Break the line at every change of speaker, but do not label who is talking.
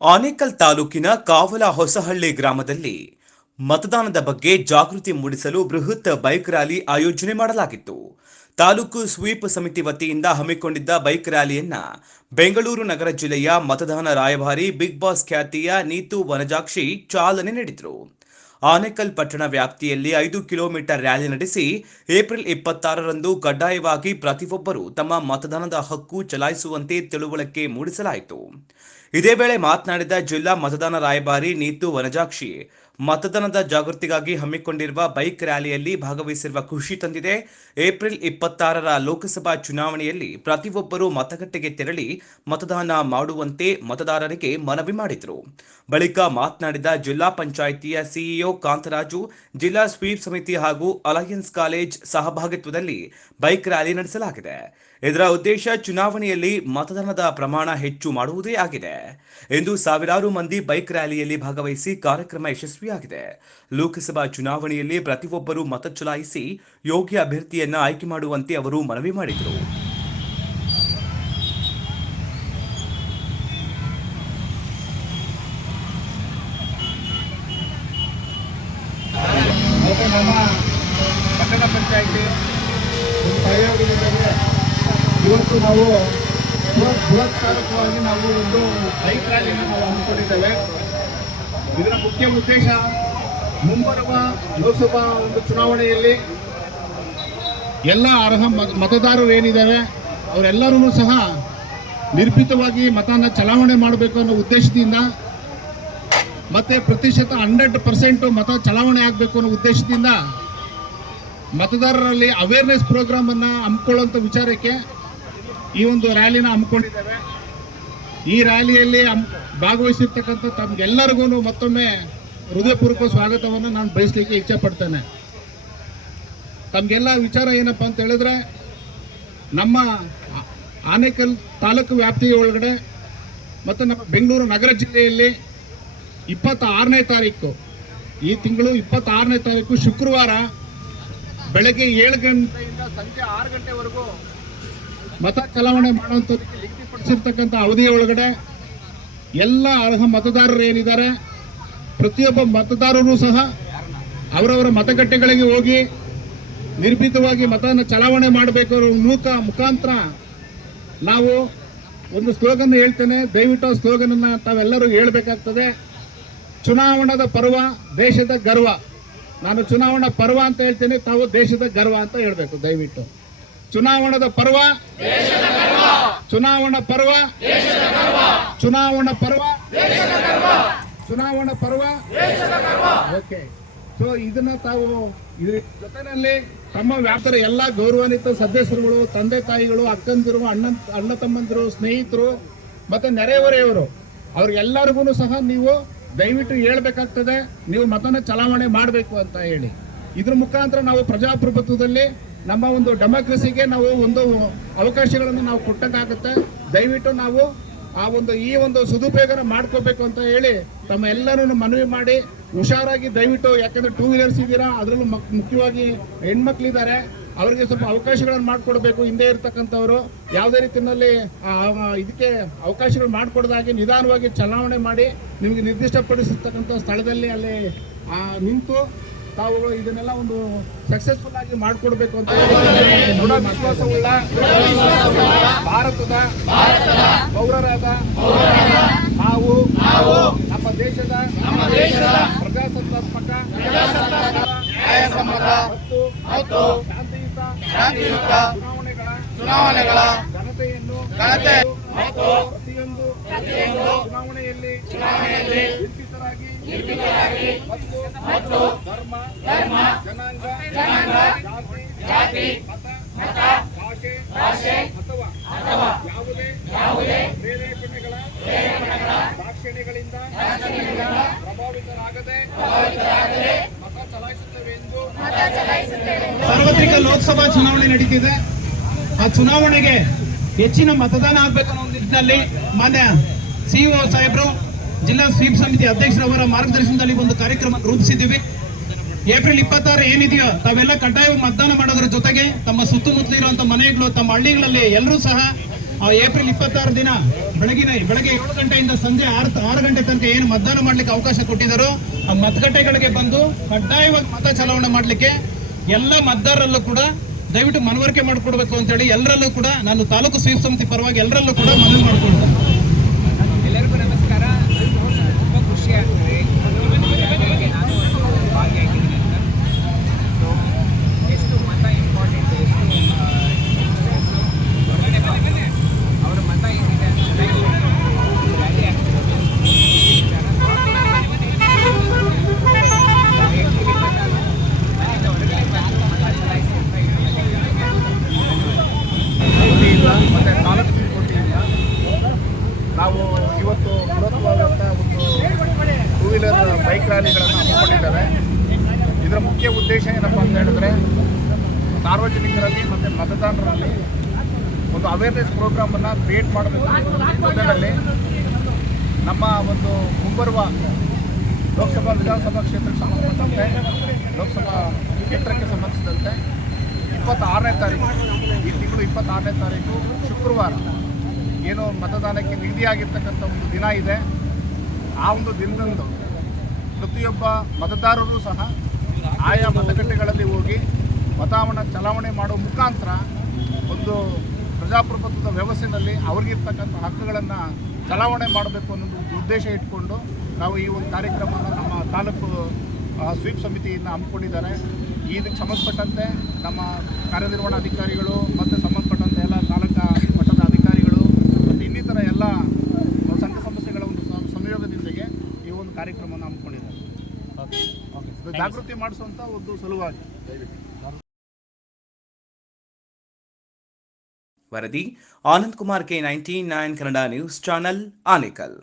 ಆನೇಕಲ್ ತಾಲೂಕಿನ ಕಾವಲ ಹೊಸಹಳ್ಳಿ ಗ್ರಾಮದಲ್ಲಿ ಮತದಾನದ ಬಗ್ಗೆ ಜಾಗೃತಿ ಮೂಡಿಸಲು ಬೃಹತ್ ಬೈಕ್ ರ್ಯಾಲಿ ಆಯೋಜನೆ ಮಾಡಲಾಗಿತ್ತು. ತಾಲೂಕು ಸ್ವೀಪ್ ಸಮಿತಿ ವತಿಯಿಂದ ಹಮ್ಮಿಕೊಂಡಿದ್ದ ಬೈಕ್ ರ್ಯಾಲಿಯನ್ನ ಬೆಂಗಳೂರು ನಗರ ಜಿಲ್ಲೆಯ ಮತದಾನ ರಾಯಭಾರಿ ಬಿಗ್ ಬಾಸ್ ಖ್ಯಾತಿಯ ನೀತು ವನಜಾಕ್ಷಿ ಚಾಲನೆ ನೀಡಿದರು. ಆನೇಕಲ್ ಪಟ್ಟಣ ವ್ಯಾಪ್ತಿಯಲ್ಲಿ ಐದು ಕಿಲೋಮೀಟರ್ ರ್ಯಾಲಿ ನಡೆಸಿ ಏಪ್ರಿಲ್ ಇಪ್ಪತ್ತಾರರಂದು ಕಡ್ಡಾಯವಾಗಿ ಪ್ರತಿಯೊಬ್ಬರು ತಮ್ಮ ಮತದಾನದ ಹಕ್ಕು ಚಲಾಯಿಸುವಂತೆ ತಿಳುವಳಿಕೆ ಮೂಡಿಸಲಾಯಿತು. ಇದೇ ವೇಳೆ ಮಾತನಾಡಿದ ಜಿಲ್ಲಾ ಮತದಾನ ರಾಯಭಾರಿ ನೀತು ವನಜಾಕ್ಷಿ ಮತದಾನದ ಜಾಗೃತಿಗಾಗಿ ಹಮ್ಮಿಕೊಂಡಿರುವ ಬೈಕ್ ರ್ಯಾಲಿಯಲ್ಲಿ ಭಾಗವಹಿಸಿರುವ ಖುಷಿ ತಂದಿದೆ. ಏಪ್ರಿಲ್ ಇಪ್ಪತ್ತಾರರ ಲೋಕಸಭಾ ಚುನಾವಣೆಯಲ್ಲಿ ಪ್ರತಿಯೊಬ್ಬರೂ ಮತಗಟ್ಟೆಗೆ ತೆರಳಿ ಮತದಾನ ಮಾಡುವಂತೆ ಮತದಾರರಿಗೆ ಮನವಿ ಮಾಡಿದರು. ಬಳಿಕ ಮಾತನಾಡಿದ ಜಿಲ್ಲಾ ಪಂಚಾಯಿತಿಯ ಸಿಇಒ ಕಾಂತರಾಜು, ಜಿಲ್ಲಾ ಸ್ವೀಪ್ ಸಮಿತಿ ಹಾಗೂ ಅಲಯನ್ಸ್ ಕಾಲೇಜ್ ಸಹಭಾಗಿತ್ವದಲ್ಲಿ ಬೈಕ್ ರ್ಯಾಲಿ ನಡೆಸಲಾಗಿದೆ. ಇದರ ಉದ್ದೇಶ ಚುನಾವಣೆಯಲ್ಲಿ ಮತದಾನದ ಪ್ರಮಾಣ ಹೆಚ್ಚು ಮಾಡುವುದೇ ಆಗಿದೆ. ಎಂದು ಸಾವಿರಾರು ಮಂದಿ ಬೈಕ್ ರ್ಯಾಲಿಯಲ್ಲಿ ಭಾಗವಹಿಸಿ ಕಾರ್ಯಕ್ರಮ ಯಶಸ್ವಿಯಾಗಿದೆ ಲೋಕಸಭಾ ಚುನಾವಣೆಯಲ್ಲಿ ಪ್ರತಿಯೊಬ್ಬರೂ ಮತ ಚಲಾಯಿಸಿ ಯೋಗ್ಯ ಅಭ್ಯರ್ಥಿಯನ್ನ ಆಯ್ಕೆ ಮಾಡುವಂತೆ ಅವರು ಮನವಿ ಮಾಡಿದರು.
ಪಂಚಾಯಿತಿ ಇವತ್ತು ನಾವು ಬೃಹತ್ ಬೃಹತ್ಕಾರಕವಾಗಿ ನಾವು ಒಂದು ಬೈಕ್ ರ್ಯಾಲಿಯನ್ನು ನಾವು ಹಮ್ಮಿಕೊಂಡಿದ್ದೇವೆ. ಇದರ ಮುಖ್ಯ ಉದ್ದೇಶ ಮುಂಬರುವ ಲೋಕಸಭಾ ಒಂದು ಚುನಾವಣೆಯಲ್ಲಿ ಎಲ್ಲ ಅರ್ಹ ಮತ- ಮತದಾರರು ಏನಿದ್ದಾರೆ ಅವರೆಲ್ಲರೂ ಸಹ ನಿರ್ಭೀತವಾಗಿ ಮತನ ಚಲಾವಣೆ ಮಾಡಬೇಕು ಅನ್ನೋ ಉದ್ದೇಶದಿಂದ ಮತ್ತೆ ಪ್ರತಿಶತ ಹಂಡ್ರೆಡ್ ಪರ್ಸೆಂಟ್ ಮತ ಚಲಾವಣೆ ಆಗಬೇಕು ಅನ್ನೋ ಉದ್ದೇಶದಿಂದ ಮತದಾರರಲ್ಲಿ ಅವೇರ್ನೆಸ್ ಪ್ರೋಗ್ರಾಮನ್ನು ಹಮ್ಮಿಕೊಳ್ಳುವಂಥ ವಿಚಾರಕ್ಕೆ ಈ ಒಂದು ರ್ಯಾಲಿನ ಹಮ್ಮಿಕೊಂಡಿದ್ದೇವೆ. ಈ ರ್ಯಾಲಿಯಲ್ಲಿ ಭಾಗವಹಿಸಿರ್ತಕ್ಕಂಥ ತಮ್ಗೆಲ್ಲರಿಗೂ ಮತ್ತೊಮ್ಮೆ ಹೃದಯಪೂರ್ವಕ ಸ್ವಾಗತವನ್ನು ನಾನು ಬಯಸಲಿಕ್ಕೆ ಇಚ್ಛೆ ಪಡ್ತೇನೆ. ತಮಗೆಲ್ಲ ವಿಚಾರ ಏನಪ್ಪ ಅಂತ ಹೇಳಿದ್ರೆ, ನಮ್ಮ ಆನೇಕಲ್ ತಾಲೂಕು ವ್ಯಾಪ್ತಿಯ ಒಳಗಡೆ ಮತ್ತು ನಮ್ಮ ಬೆಂಗಳೂರು ನಗರ ಜಿಲ್ಲೆಯಲ್ಲಿ ಇಪ್ಪತ್ತಾರನೇ ತಾರೀಕು, ಈ ತಿಂಗಳು ಇಪ್ಪತ್ತಾರನೇ ತಾರೀಕು ಶುಕ್ರವಾರ ಬೆಳಗ್ಗೆ ಏಳು ಗಂಟೆಯಿಂದ ಸಂಜೆ ಆರು ಗಂಟೆವರೆಗೂ ಮತ ಚಲಾವಣೆ ಮಾಡುವಂತ ನಿಗದಿಪಡಿಸಿರ್ತಕ್ಕಂಥ ಅವಧಿಯ ಒಳಗಡೆ ಎಲ್ಲ ಅರ್ಹ ಮತದಾರರು ಏನಿದ್ದಾರೆ, ಪ್ರತಿಯೊಬ್ಬ ಮತದಾರರು ಸಹ ಅವರವರ ಮತಗಟ್ಟೆಗಳಿಗೆ ಹೋಗಿ ನಿರ್ಭೀತವಾಗಿ ಮತವನ್ನು ಚಲಾವಣೆ ಮಾಡಬೇಕು ಮೂಲಕ ಮುಖಾಂತರ ನಾವು ಒಂದು ಸ್ಲೋಗನ್ ಹೇಳ್ತೇನೆ. ದಯವಿಟ್ಟು ಸ್ಲೋಗನ್ ಅನ್ನ ತಾವೆಲ್ಲರೂ ಹೇಳಬೇಕಾಗ್ತದೆ. ಚುನಾವಣದ ಪರ್ವ ದೇಶದ ಗರ್ವ. ನಾನು ಚುನಾವಣಾ ಪರ್ವ ಅಂತ ಹೇಳ್ತೇನೆ. ತಾವು ದೇಶದ ಗರ್ವ ಅಂತ ಹೇಳಬೇಕು. ದಯವಿಟ್ಟು. ಚುನಾವಣದ ಪರ್ವ. ಚುನಾವಣಾ ಪರ್ವ. ಚುನಾವಣಾ ಪರ್ವ. ಚುನಾವಣಾ ಪರ್ವ. ಓಕೆ ಸೊ ಇದನ್ನ ತಾವು ಇದ್ರ ಜೊತೆನಲ್ಲಿ ತಮ್ಮ ವ್ಯಾಪಾರ ಎಲ್ಲ ಗೌರವಾನ್ವಿತ ಸದಸ್ಯರುಗಳು, ತಂದೆ ತಾಯಿಗಳು, ಅಕ್ಕಂದಿರು, ಅಣ್ಣ ಅಣ್ಣ ತಮ್ಮಂದಿರು, ಸ್ನೇಹಿತರು, ಮತ್ತೆ ನೆರೆಹೊರೆಯವರು, ಅವ್ರಿಗೆಲ್ಲರಿಗೂ ಸಹ ನೀವು ದಯವಿಟ್ಟು ಹೇಳ್ಬೇಕಾಗ್ತದೆ. ನೀವು ಮತನ ಚಲಾವಣೆ ಮಾಡಬೇಕು ಅಂತ ಹೇಳಿ. ಇದ್ರ ಮುಖಾಂತರ ನಾವು ಪ್ರಜಾಪ್ರಭುತ್ವದಲ್ಲಿ ನಮ್ಮ ಒಂದು ಡೆಮೋಕ್ರಸಿಗೆ ನಾವು ಒಂದು ಅವಕಾಶಗಳನ್ನು ನಾವು ಕೊಟ್ಟಂಗಾಗುತ್ತೆ. ದಯವಿಟ್ಟು ನಾವು ಆ ಒಂದು ಈ ಒಂದು ಸದುಪಯೋಗನ ಮಾಡ್ಕೋಬೇಕು ಅಂತ ಹೇಳಿ ತಮ್ಮ ಎಲ್ಲರೂ ಮನವಿ ಮಾಡಿ ಹುಷಾರಾಗಿ ದಯವಿಟ್ಟು, ಯಾಕಂದ್ರೆ ಟೂ ವೀಲರ್ಸ್ ಇದ್ದೀರಾ, ಅದರಲ್ಲೂ ಮುಖ್ಯವಾಗಿ ಹೆಣ್ಮಕ್ಳಿದ್ದಾರೆ. ಅವರಿಗೆ ಸ್ವಲ್ಪ ಅವಕಾಶಗಳನ್ನು ಮಾಡಿಕೊಡ್ಬೇಕು. ಹಿಂದೆ ಇರ್ತಕ್ಕಂಥವ್ರು ಯಾವುದೇ ರೀತಿಯಲ್ಲಿ ಇದಕ್ಕೆ ಅವಕಾಶಗಳು ಮಾಡಿಕೊಡ್ದಾಗಿ ನಿಧಾನವಾಗಿ ಚಲಾವಣೆ ಮಾಡಿ ನಿಮಗೆ ನಿರ್ದಿಷ್ಟಪಡಿಸಿರ್ತಕ್ಕಂಥ ಸ್ಥಳದಲ್ಲಿ ಅಲ್ಲಿ ನಿಂತು ತಾವು ಇದನ್ನೆಲ್ಲ ಒಂದು ಸಕ್ಸಸ್ಫುಲ್ ಆಗಿ ಮಾಡಿಕೊಡ್ಬೇಕು ಅಂತ ದೃಢ ವಿಶ್ವಾಸವುಳ್ಳ ಭಾರತದ ಪೌರರಾದ ನಾವು ನಮ್ಮ ದೇಶದ ನಮ್ಮ ದೇಶದ ಪ್ರಜಾಸತ್ತಾತ್ಮಕ ನ್ಯಾಯಸಮ್ಮತ ಮತ್ತು ಶಾಂತಿಯುತ ಚುನಾವಣೆಗಳ ಚುನಾವಣೆಗಳ ಘನತೆಯನ್ನು ಪ್ರತಿಯೊಂದು ಚುನಾವಣೆಯಲ್ಲಿ ಚುನಾವಣೆಯಲ್ಲಿ ನಿರ್ಭೀತರಾಗಿ ಮತ್ತು ಧರ್ಮ ಧರ್ಮ ಜನಾಂಗ ಜನಾಂಗ ಜಾತಿ ಮತ ಭಾಷೆ ಅಥವಾ ಯಾವುದೇ ಯಾವುದೇ ಪ್ರೇರೇಪಣೆಗಳ ಪ್ರೇರೇಪಣೆಗಳ ದಾಕ್ಷಿಣ್ಯಗಳಿಂದ ಪ್ರಭಾವಿತರಾಗದೆ ಪ್ರಭಾವಿತರಾಗದೆ ಮತ ಚಲಾಯಿಸುತ್ತೇವೆ ಎಂದು
ಸಾರ್ವತ್ರಿಕ ಲೋಕಸಭಾ ಚುನಾವಣೆ ನಡೀತಿದೆ. ಆ ಚುನಾವಣೆಗೆ ಹೆಚ್ಚಿನ ಮತದಾನ ಆಗ್ಬೇಕು ಅನ್ನೋ ಒಂದು ನಿಟ್ಟಿನಲ್ಲಿ ಮಾನ್ಯ ಸಿಇಒ ಸಾಹೇಬರು ಜಿಲ್ಲಾ ಸ್ವೀಪ್ ಸಮಿತಿ ಅಧ್ಯಕ್ಷರವರ ಮಾರ್ಗದರ್ಶನದಲ್ಲಿ ಒಂದು ಕಾರ್ಯಕ್ರಮ ರೂಪಿಸಿದ್ದೀವಿ. ಏಪ್ರಿಲ್ ಇಪ್ಪತ್ತಾರು ಏನಿದೆಯೋ ತಾವೆಲ್ಲ ಕಡ್ಡಾಯ ಮತದಾನ ಮಾಡೋದ್ರ ಜೊತೆಗೆ ತಮ್ಮ ಸುತ್ತಮುತ್ತಲ ಇರುವಂತ ಮನೆಗಳು, ತಮ್ಮ ಹಳ್ಳಿಗಳಲ್ಲಿ ಎಲ್ಲರೂ ಸಹ ಏಪ್ರಿಲ್ ಇಪ್ಪತ್ತಾರು ದಿನ ಬೆಳಗಿನ, ಬೆಳಗ್ಗೆ ಏಳು ಗಂಟೆಯಿಂದ ಸಂಜೆ ಆರು ಆರು ಗಂಟೆ ತನಕ ಏನು ಮತದಾನ ಮಾಡ್ಲಿಕ್ಕೆ ಅವಕಾಶ ಕೊಟ್ಟಿದ್ದಾರೋ. ಆ, ಮತಗಟ್ಟೆಗಳಿಗೆ ಬಂದು ಕಡ್ಡಾಯವಾಗಿ ಮತ ಚಲಾವಣೆ ಮಾಡಲಿಕ್ಕೆ ಎಲ್ಲ ಮತದಾರರಲ್ಲೂ ಕೂಡ ದಯವಿಟ್ಟು ಮನವರಿಕೆ ಮಾಡಿಕೊಡ್ಬೇಕು ಅಂತೇಳಿ ಎಲ್ಲರಲ್ಲೂ ಕೂಡ ನಾನು ತಾಲೂಕು ಸ್ವೀಪ್ ಸಮಿತಿ ಪರವಾಗಿ ಎಲ್ಲರಲ್ಲೂ ಕೂಡ ಮನವಿ ಮಾಡಿಕೊಳ್ತೇನೆ
ಎಲ್ಲರಿಗೂ ನಮಸ್ಕಾರ ತುಂಬ ಖುಷಿ ಆಗ್ತದೆ ಇವತ್ತಿಗೆ ನಾನು ಒಂದು ಭಾಗಿಯಾಗಿದ್ದೀನಿ ಅಂತ ಸೊ ಎಷ್ಟು ಮತ ಇಂಪಾರ್ಟೆಂಟ್ ಎಷ್ಟು ಯಂಗ್ಸ್ಟರ್ಸು ಹೊರಗಡೆ ಬಂದು ಅವರ ಮತ ಏನಿದೆ ಅಂತ ರ್ಯಾಲಿ ಆಗ್ತಿರೋದು ಈ ವಿಚಾರ. ಏಪ್ರಿಲ್ ಇಪ್ಪತ್ತಾರು ಮನೆಯಿಂದ ಹೊರಗಡೆ ಬಂದು ಮತ ಚಲಾಯಿಸಿ ಅಂತ
ವತಿಯಿಂದ ಮತ್ತು ತಾಲೂಕು ವತಿಯಿಂದ ನಾವು ಇವತ್ತು ಬೃಹತ್ವಾದಂಥ ಒಂದು ಟೂ ವೀಲರ್ ಬೈಕ್ ರ್ಯಾಲಿಗಳನ್ನು ಹಮ್ಮಿಕೊಂಡಿದ್ದಾರೆ. ಇದರ ಮುಖ್ಯ ಉದ್ದೇಶ ಏನಪ್ಪ ಅಂತ ಹೇಳಿದ್ರೆ, ಸಾರ್ವಜನಿಕರಲ್ಲಿ ಮತ್ತು ಮತದಾರರಲ್ಲಿ ಒಂದು ಅವೇರ್ನೆಸ್ ಪ್ರೋಗ್ರಾಮನ್ನು ಕ್ರಿಯೇಟ್ ಮಾಡಬೇಕು ನಮ್ಮ ಒಂದು ಮುಂಬರುವ ಲೋಕಸಭಾ ವಿಧಾನಸಭಾ ಕ್ಷೇತ್ರಕ್ಕೆ ಸಂಬಂಧಪಟ್ಟಂತೆ ಲೋಕಸಭಾ ಕ್ಷೇತ್ರಕ್ಕೆ ಸಂಬಂಧಿಸಿದಂತೆ ಇಪ್ಪತ್ತಾರನೇ ತಾರೀಕು, ಈ ತಿಂಗಳು ಇಪ್ಪತ್ತಾರನೇ ತಾರೀಕು ಶುಕ್ರವಾರ ಏನು ಮತದಾನಕ್ಕೆ ನಿಗದಿಯಾಗಿರ್ತಕ್ಕಂಥ ಒಂದು ದಿನ ಇದೆ. ಆ ಒಂದು ದಿನದಂದು ಪ್ರತಿಯೊಬ್ಬ ಮತದಾರರು ಸಹ ಆಯಾ ಮತಗಟ್ಟೆಗಳಲ್ಲಿ ಹೋಗಿ ಮತವನ್ನು ಚಲಾವಣೆ ಮಾಡುವ ಮುಖಾಂತರ ಒಂದು ಪ್ರಜಾಪ್ರಭುತ್ವದ ವ್ಯವಸ್ಥೆಯಲ್ಲಿ ಅವ್ರಿಗಿರ್ತಕ್ಕಂಥ ಹಕ್ಕುಗಳನ್ನು ಚಲಾವಣೆ ಮಾಡಬೇಕು ಅನ್ನೋದು ಉದ್ದೇಶ ಇಟ್ಕೊಂಡು ನಾವು ಈ ಒಂದು ಕಾರ್ಯಕ್ರಮವನ್ನು ನಮ್ಮ ತಾಲೂಕು ಸ್ವೀಪ್ ಸಮಿತಿಯಿಂದ ಹಮ್ಮಿಕೊಂಡಿದ್ದಾರೆ. ಇದಕ್ಕೆ ಸಂಬಂಧಪಟ್ಟಂತೆ ನಮ್ಮ ಕಾರ್ಯನಿರ್ವಹಣಾಧಿಕಾರಿಗಳು ಮತ್ತು ಸಂಬಂಧಪಟ್ಟಂತೆ ಎಲ್ಲ ತಾಲೂಕಾ ಮಟ್ಟದ ಅಧಿಕಾರಿಗಳು ಮತ್ತು ಇನ್ನಿತರ ಎಲ್ಲ ಸಂಘ ಸಂಸ್ಥೆಗಳ ಒಂದು ಸ- ಸಂಯೋಗದೊಂದಿಗೆ ಈ ಒಂದು ಕಾರ್ಯಕ್ರಮವನ್ನು ಹಮ್ಮಿಕೊಂಡಿದ್ದಾರೆ. ಜಾಗೃತಿ ಮಾಡಿಸುವಂತ ಒಂದು ಸಲುವಾಗಿ.
ವರದಿ Anand Kumar K ninety nine Kannada news channel Anekal.